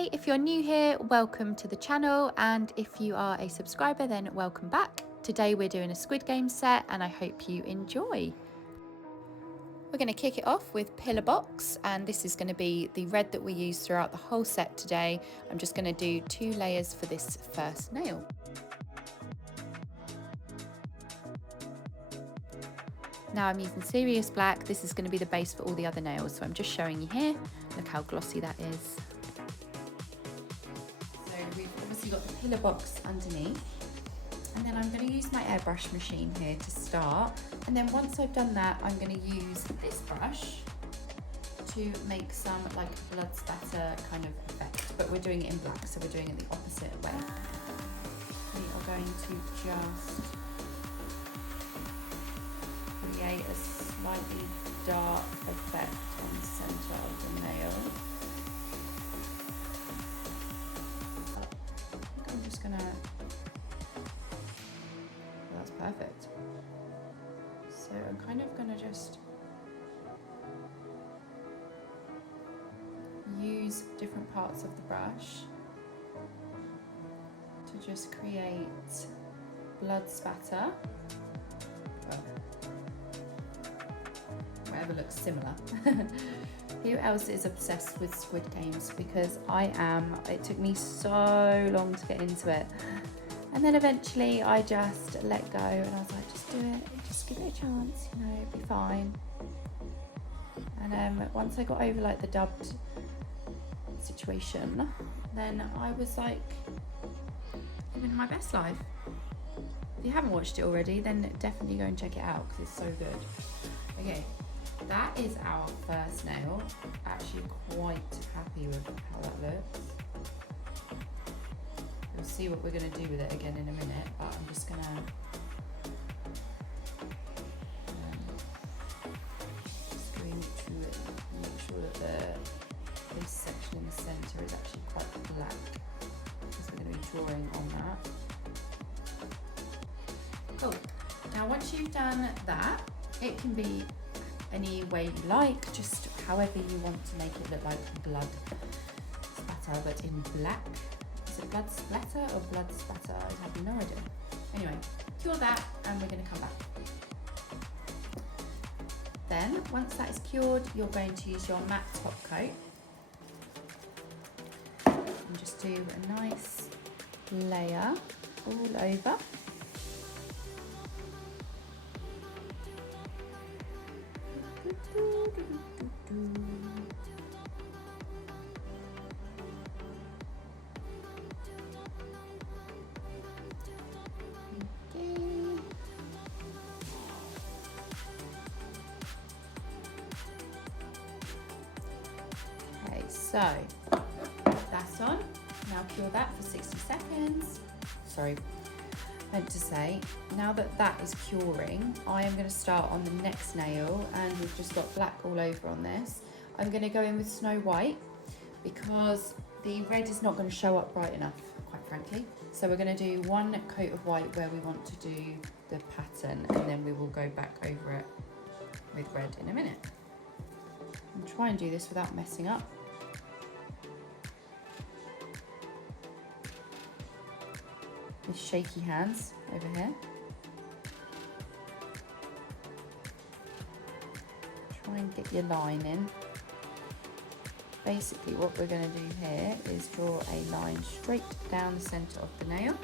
Hi, if you're new here, welcome to the channel, and if you are a subscriber, then welcome back. Today we're doing a Squid Game set and I hope you enjoy. We're going to kick it off with Pillar Box, and this is going to be the red that we use throughout the whole set today. I'm just going to do 2 layers for this first nail. Now I'm using Serious Black. This is going to be the base for all the other nails, so I'm just showing you here. Look how glossy that is. So we've obviously got the Pillar Box underneath, and then I'm going to use my airbrush machine here to start, and then once I've done that I'm going to use this brush to make some like blood spatter kind of effect, but we're doing it in black, so we're doing it the opposite way. We are going to just create a slightly dark effect on the centre of the nail. I think I'm just gonna, that's perfect. So I'm kind of gonna just use different parts of the brush to just create blood spatter. Whatever looks similar. Who else is obsessed with Squid Games? Because I am. It took me so long to get into it, and then eventually I just let go and I was like, just do it, just give it a chance, you know, it'll be fine. And once I got over like the dubbed situation, then I was like living my best life. If you haven't watched it already, then definitely go and check it out because it's so good. Okay, that is our first nail. Actually quite happy with how that looks. We'll see what we're going to do with it again in a minute, but I'm just going to going to make sure that this section in the centre is actually quite black, because we're going to be drawing on that. Cool. Now once you've done that, it can be any way you like, just however you want to make it look like blood spatter, but in black. Is it blood splatter or blood spatter? I have no idea. Anyway, cure that and we're going to come back. Then, once that is cured, you're going to use your matte top coat and just do a nice layer all over. Okay, so that's on. Now cure that for 60 seconds. Sorry, meant to say, now that that is curing, I am going to start on the next nail, and we've just got black all over on this. I'm going to go in with Snow White because the red is not going to show up bright enough, quite frankly. So we're going to do one coat of white where we want to do the pattern, and then we will go back over it with red in a minute. And try and do this without messing up. With shaky hands over here. Try and get your line in. Basically what we're going to do here is draw a line straight down the centre of the nail.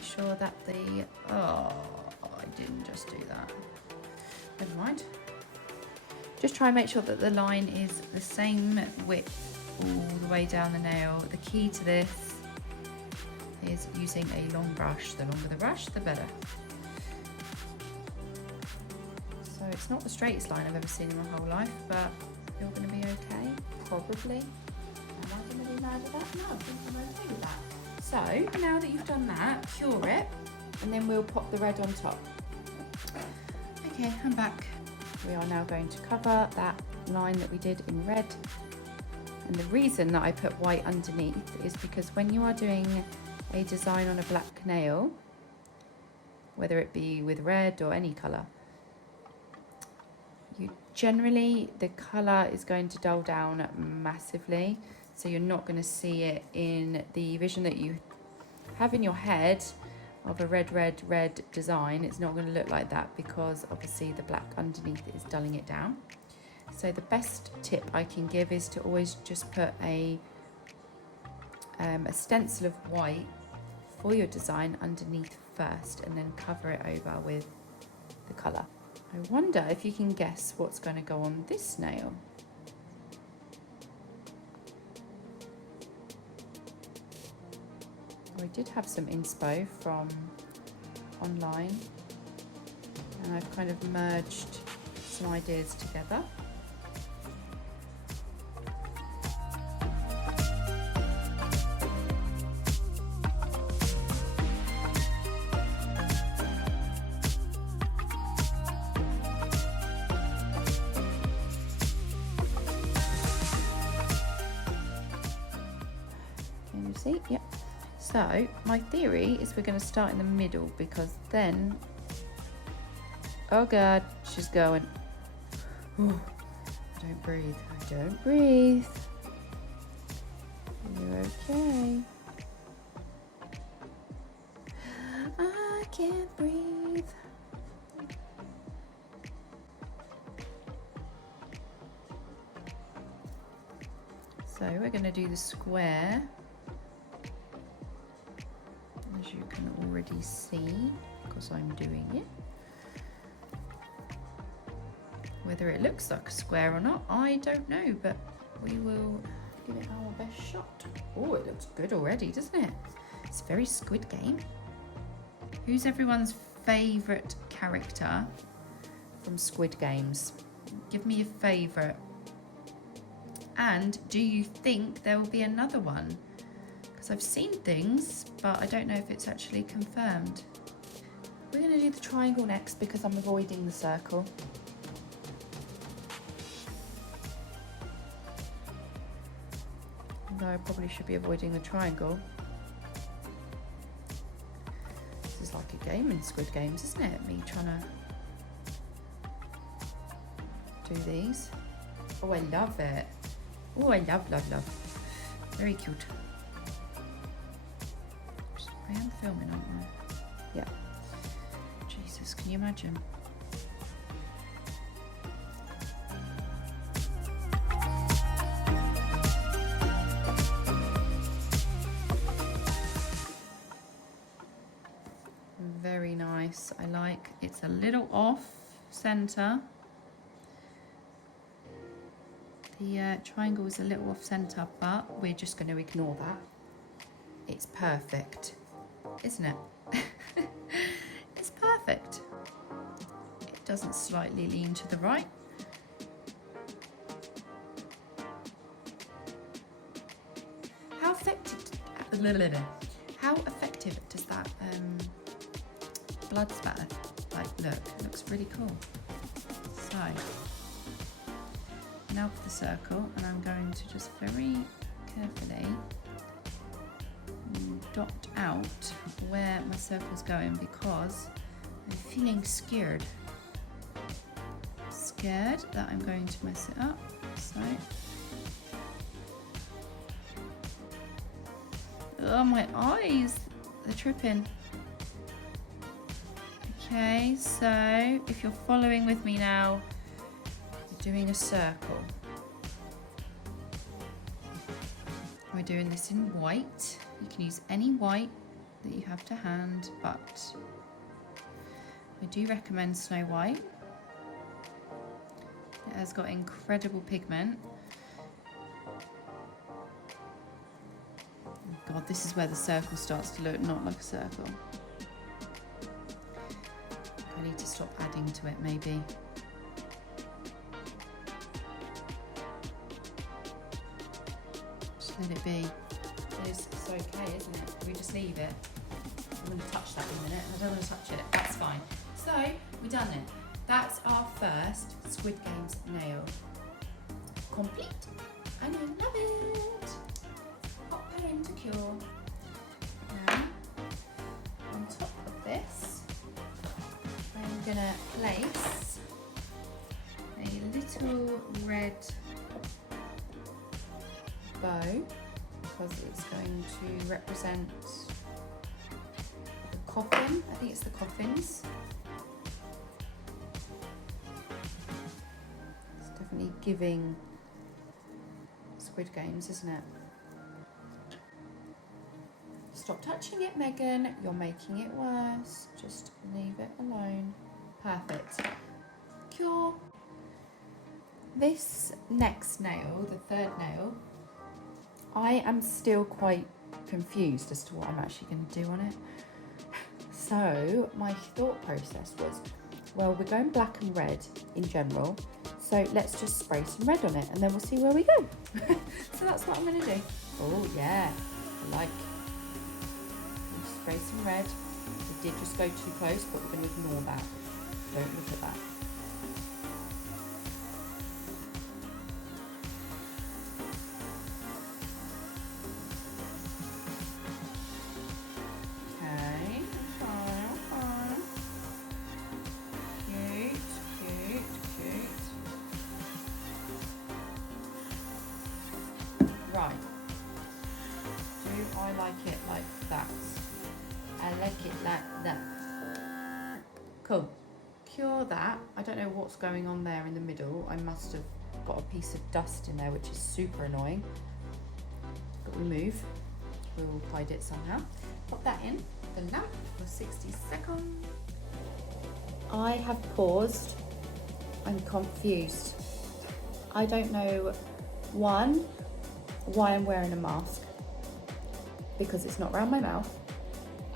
make sure that the, oh, I didn't just do that. Never mind. Just try and make sure that the line is the same width all the way down the nail. The key to this is using a long brush. The longer the brush, the better. So it's not the straightest line I've ever seen in my whole life, but you're going to be okay, probably. Am I going to be mad at that? No, I think I'm okay with that. So now that you've done that, cure it, and then we'll pop the red on top. Okay, I'm back. We are now going to cover that line that we did in red. And the reason that I put white underneath is because when you are doing a design on a black nail, whether it be with red or any colour, generally the colour is going to dull down massively, so you're not going to see it in the vision that you have in your head of a red design. It's not going to look like that because obviously the black underneath is dulling it down. So the best tip I can give is to always just put a stencil of white for your design underneath first and then cover it over with the colour. I wonder if you can guess what's going to go on this nail. We did have some inspo from online, and I've kind of merged some ideas together. Can you see? Yep. So my theory is we're going to start in the middle, because then, oh god, she's going. Ooh, I don't breathe. I don't breathe. You're okay. I can't breathe. So we're going to do the square, as you can already see, because I'm doing it. Whether it looks like a square or not, I don't know, but we will give it our best shot. Oh, it looks good already, doesn't it? It's very Squid Game. Who's everyone's favourite character from Squid Games? Give me a favourite. And do you think there will be another one? Because I've seen things, but I don't know if it's actually confirmed. We're going to do the triangle next because I'm avoiding the circle. Although I probably should be avoiding the triangle. This is like a game in Squid Games, isn't it? Me trying to do these. Oh, I love it. Oh, I love. Very cute. I am filming, aren't I? Yeah. Jesus, can you imagine? Very nice. I like, it's a little off center. The triangle is a little off center, but we're just going to ignore that. It's perfect, isn't it? It's perfect. It doesn't slightly lean to the right. How effective does that blood spatter look? It looks really cool. So now for the circle, and I'm going to just very carefully dot out where my circle's going, because I'm feeling scared that I'm going to mess it up. So, oh, my eyes, they're tripping. Okay, so if you're following with me now, you're doing a circle. We're doing this in white. You can use any white that you have to hand, but I do recommend Snow White. It has got incredible pigment. God, this is where the circle starts to look not like a circle. I need to stop adding to it maybe. Just let it be. It's okay, isn't it? We just leave it. I'm going to touch that in a minute. I don't want to touch it. That's fine. So, we're done then. That's our first Squid Game's nail. Complete. And I love it. Pop it in to cure. Now, on top of this, I'm going to place a little red bow, because it's going to represent the coffin. I think it's the coffins. It's definitely giving Squid Games, isn't it? Stop touching it, Megan. You're making it worse. Just leave it alone. Perfect. Cure. This next nail, the third nail, I am still quite confused as to what I'm actually going to do on it. So my thought process was, well, we're going black and red in general, so let's just spray some red on it and then we'll see where we go. So that's what I'm going to do. Oh yeah, I like. Spray some red. We did just go too close, but we're going to ignore that. Don't look at that. Right. Do I like it like that? I like it like that. Cool. Cure that. I don't know what's going on there in the middle. I must have got a piece of dust in there, which is super annoying. But remove. We'll hide it somehow. Pop that in the lamp for 60 seconds. I have paused. I'm confused. I don't know, one, why I'm wearing a mask, because it's not around my mouth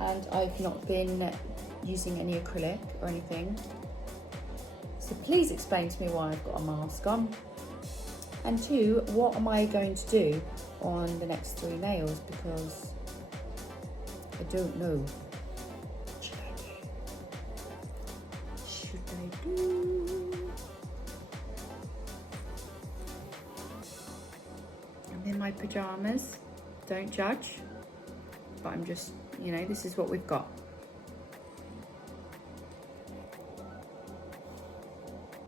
and I've not been using any acrylic or anything. So please explain to me why I've got a mask on. And two, what am I going to do on the next 3 nails, because I don't know. What should I do? I'm in my pajamas, don't judge, but I'm just, you know, this is what we've got.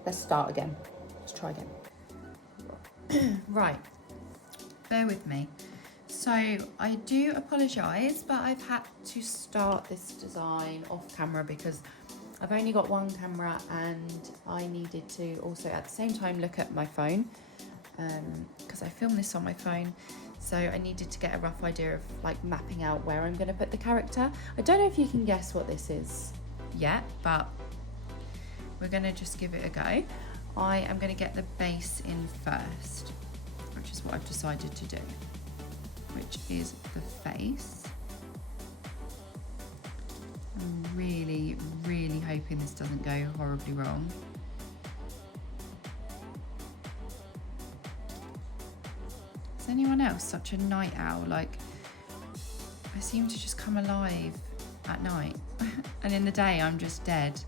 Let's start again. Let's try again. Right, bear with me. So I do apologise, but I've had to start this design off camera because I've only got one camera and I needed to also at the same time look at my phone, because I filmed this on my phone. So I needed to get a rough idea of like mapping out where I'm going to put the character. I don't know if you can guess what this is yet, but we're going to just give it a go. I am going to get the base in first, which is what I've decided to do, which is the face. I'm really, really hoping this doesn't go horribly wrong. Is anyone else such a night owl? Like, I seem to just come alive at night and in the day I'm just dead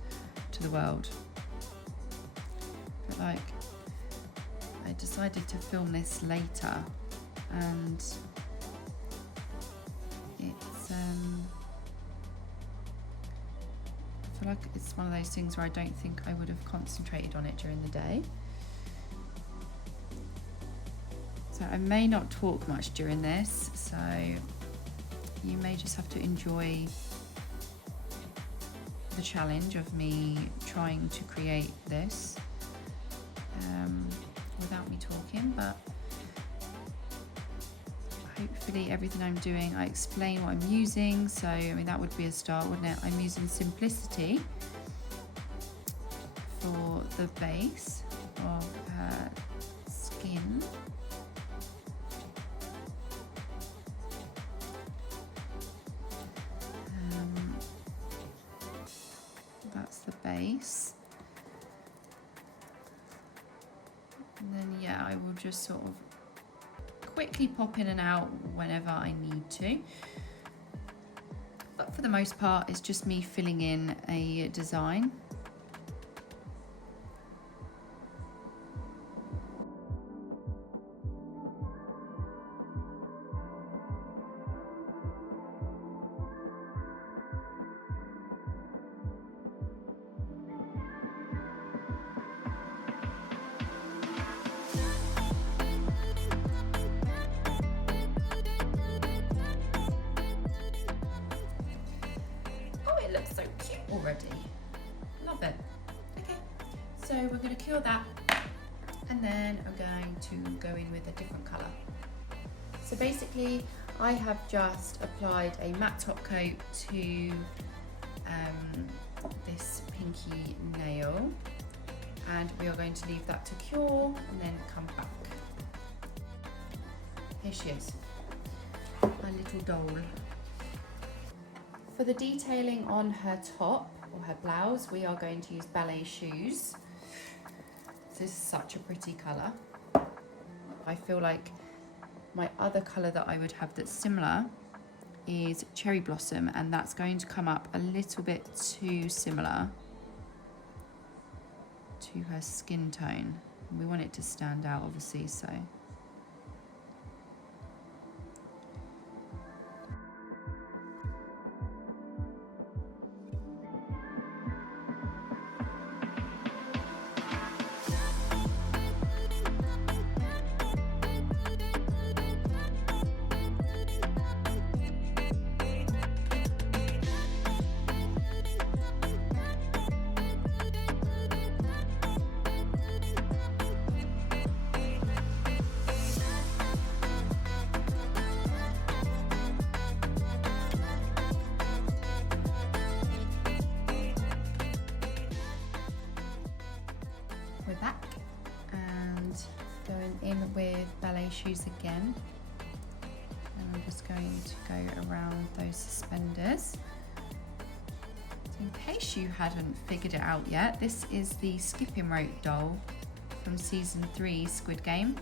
to the world. But like, I decided to film this later and it's I feel like it's one of those things where I don't think I would have concentrated on it during the day. So I may not talk much during this, so you may just have to enjoy the challenge of me trying to create this without me talking, but hopefully everything I'm doing, I explain what I'm using. So, I mean, that would be a start, wouldn't it? I'm using Simplicity for the base of her skin. That's the base. And then, yeah, I will just sort of quickly pop in and out whenever I need to. But for the most part, it's just me filling in a design. It looks so cute already. Love it. Okay, so we're going to cure that, and then I'm going to go in with a different colour. So basically, I have just applied a matte top coat to this Pinky nail, and we are going to leave that to cure and then come back. Here she is, my little doll. For the detailing on her top or her blouse, we are going to use ballet shoes. This is such a pretty colour. I feel like my other colour that I would have that's similar is Cherry Blossom, and that's going to come up a little bit too similar to her skin tone. We want it to stand out, obviously, so. We're back and going in with ballet shoes again, and I'm just going to go around those suspenders. So in case you hadn't figured it out yet, this is the skipping rope doll from season 3 Squid Game.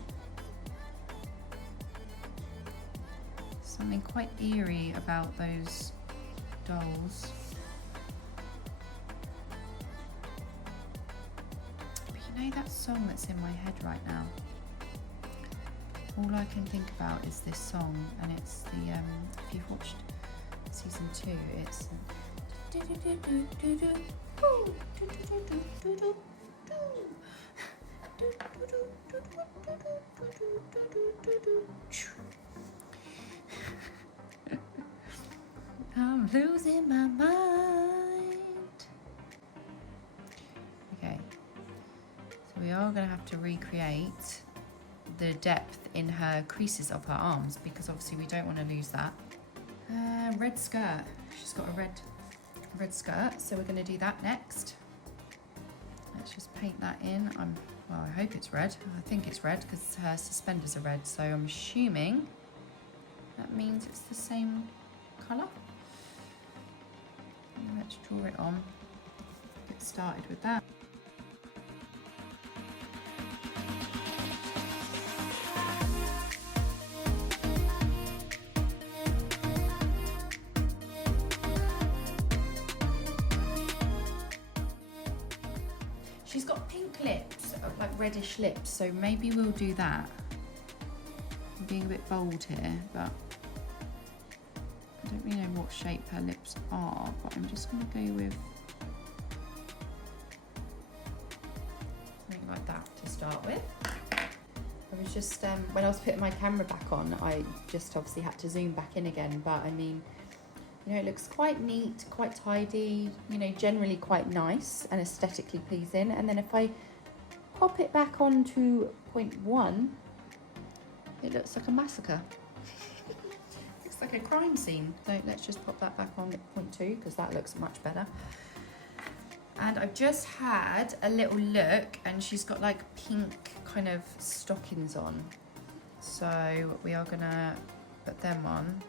Something quite eerie about those dolls. You know that song that's in my head right now? All I can think about is this song, and it's the, if you've watched season 2, it's I'm losing my mind. Okay. So we are going to have to recreate the depth in her creases of her arms, because obviously we don't want to lose that. Red skirt. She's got a red skirt, so we're going to do that next. Let's just paint that in. Well, I hope it's red. I think it's red because her suspenders are red, so I'm assuming that means it's the same colour. Let's draw it on. Get started with that. She's got pink lips, like reddish lips, so maybe we'll do that. I'm being a bit bold here, but I don't really know what shape her lips are, but I'm just going to go with something like that to start with. I was just, when I was putting my camera back on, I just obviously had to zoom back in again, but I mean, you know, it looks quite neat, quite tidy, you know, generally quite nice and aesthetically pleasing. And then if I pop it back on to 0.1, it looks like a massacre. Looks like a crime scene. So let's just pop that back on at point 2 because that looks much better. And I've just had a little look and she's got like pink kind of stockings on. So we are gonna put them on.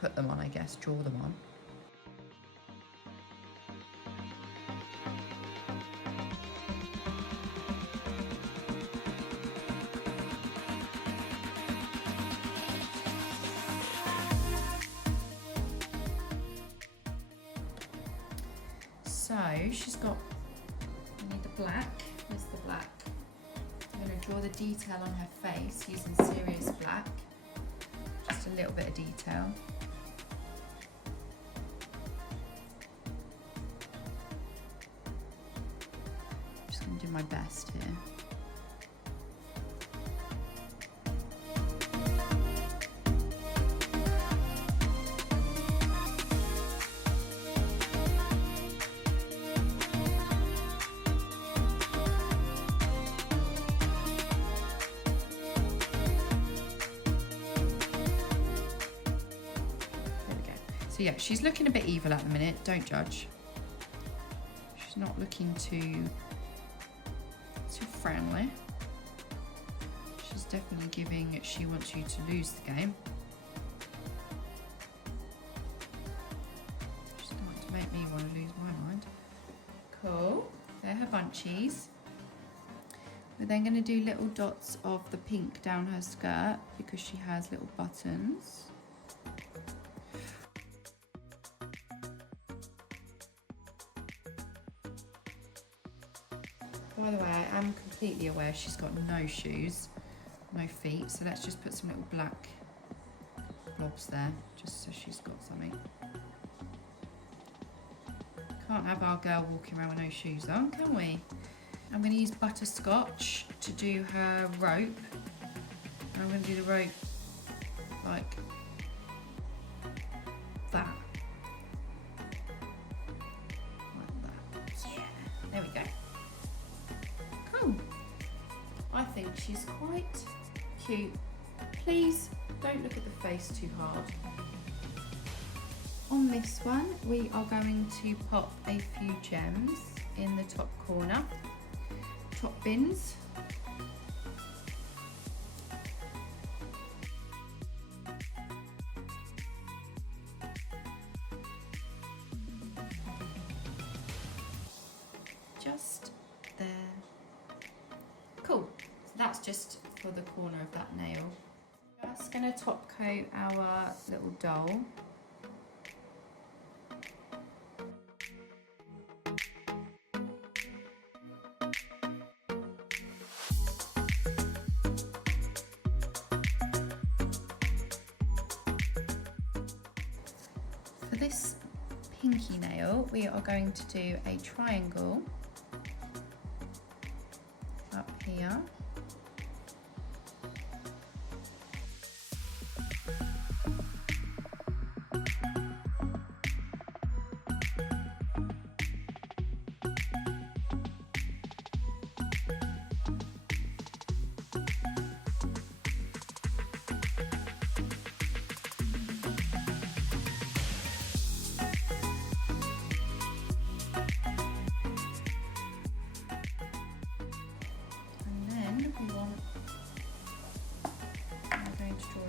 Put them on, I guess, draw them on. So she's got, I need the black, here's the black. I'm going to draw the detail on her face using serious black, just a little bit of detail. Just going to do my best here. So yeah, she's looking a bit evil at the minute, don't judge. She's not looking too friendly. She's definitely giving she wants you to lose the game. She's starting to make me want to lose my mind. Cool, they're her bunchies. We're then going to do little dots of the pink down her skirt because she has little buttons. By the way, I am completely aware she's got no shoes, no feet, so let's just put some little black blobs there, just so she's got something. Can't have our girl walking around with no shoes on, can we? I'm going to use butterscotch to do her rope. And I'm going to do the rope like that. Like that. Yeah, there we go. I think she's quite cute. Please don't look at the face too hard. On this one, we are going to pop a few gems in the top corner, top bins. Just there. Cool. That's just for the corner of that nail. Just going to top coat our little doll. For this pinky nail, we are going to do a triangle up here.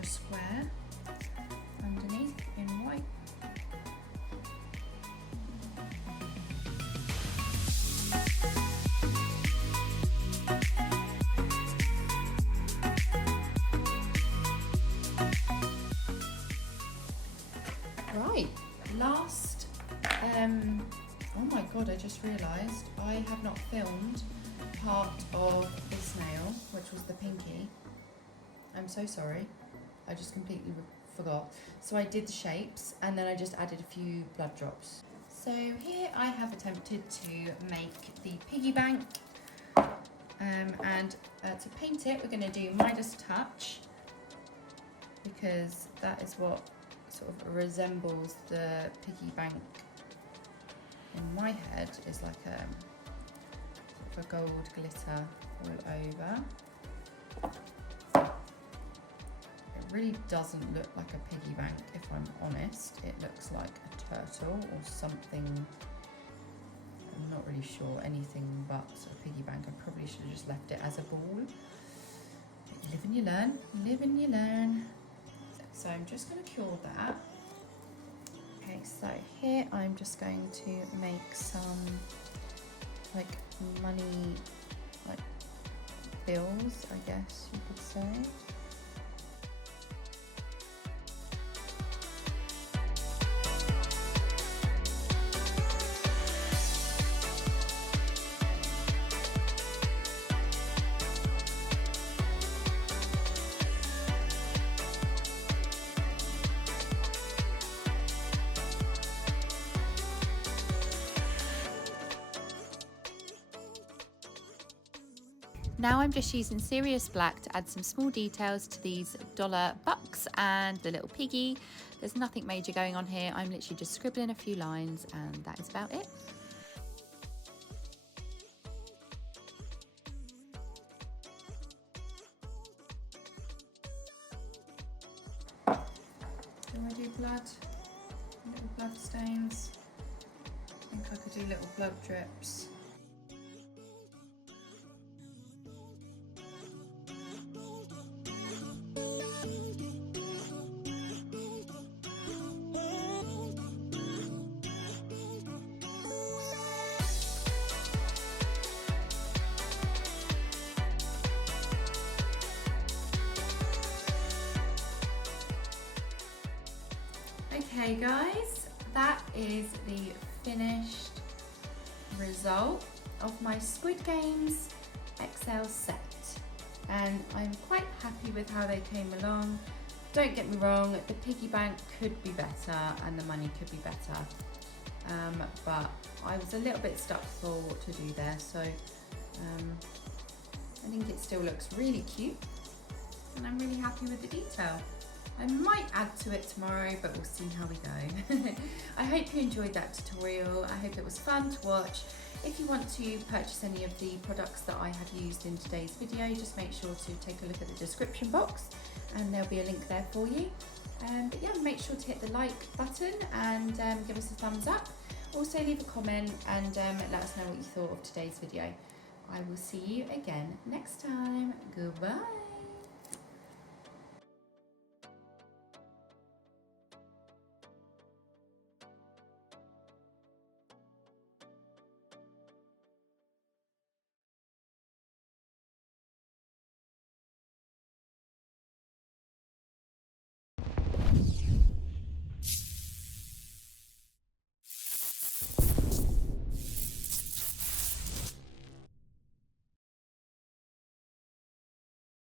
Square underneath in white. Right, last, oh my god, I just realised I have not filmed part of this nail, which was the pinky. I'm so sorry. I just completely forgot. So I did the shapes and then I just added a few blood drops. So here I have attempted to make the piggy bank and to paint it we're going to do Midas Touch because that is what sort of resembles the piggy bank in my head, is like a gold glitter all over. really doesn't look like a piggy bank, if I'm honest. It looks like a turtle or something. I'm not really sure, anything but a piggy bank. I probably should have just left it as a ball. But you live and you learn, you live and you learn. So I'm just going to cure that. Okay, so here I'm just going to make some like money, like bills, I guess you could say. Now I'm just using Serious Black to add some small details to these dollar bucks and the little piggy. There's nothing major going on here. I'm literally just scribbling a few lines and that is about it. Do I do blood? Little blood stains? I think I could do little blood drips. Okay guys, that is the finished result of my Squid Games XL set, and I'm quite happy with how they came along. Don't get me wrong, the piggy bank could be better and the money could be better, but I was a little bit stuck for what to do there, so I think it still looks really cute and I'm really happy with the detail. I might add to it tomorrow, but we'll see how we go. I hope you enjoyed that tutorial. I hope it was fun to watch. If you want to purchase any of the products that I have used in today's video, just make sure to take a look at the description box and there'll be a link there for you. But yeah, make sure to hit the like button and give us a thumbs up. Also leave a comment and let us know what you thought of today's video. I will see you again next time. Goodbye.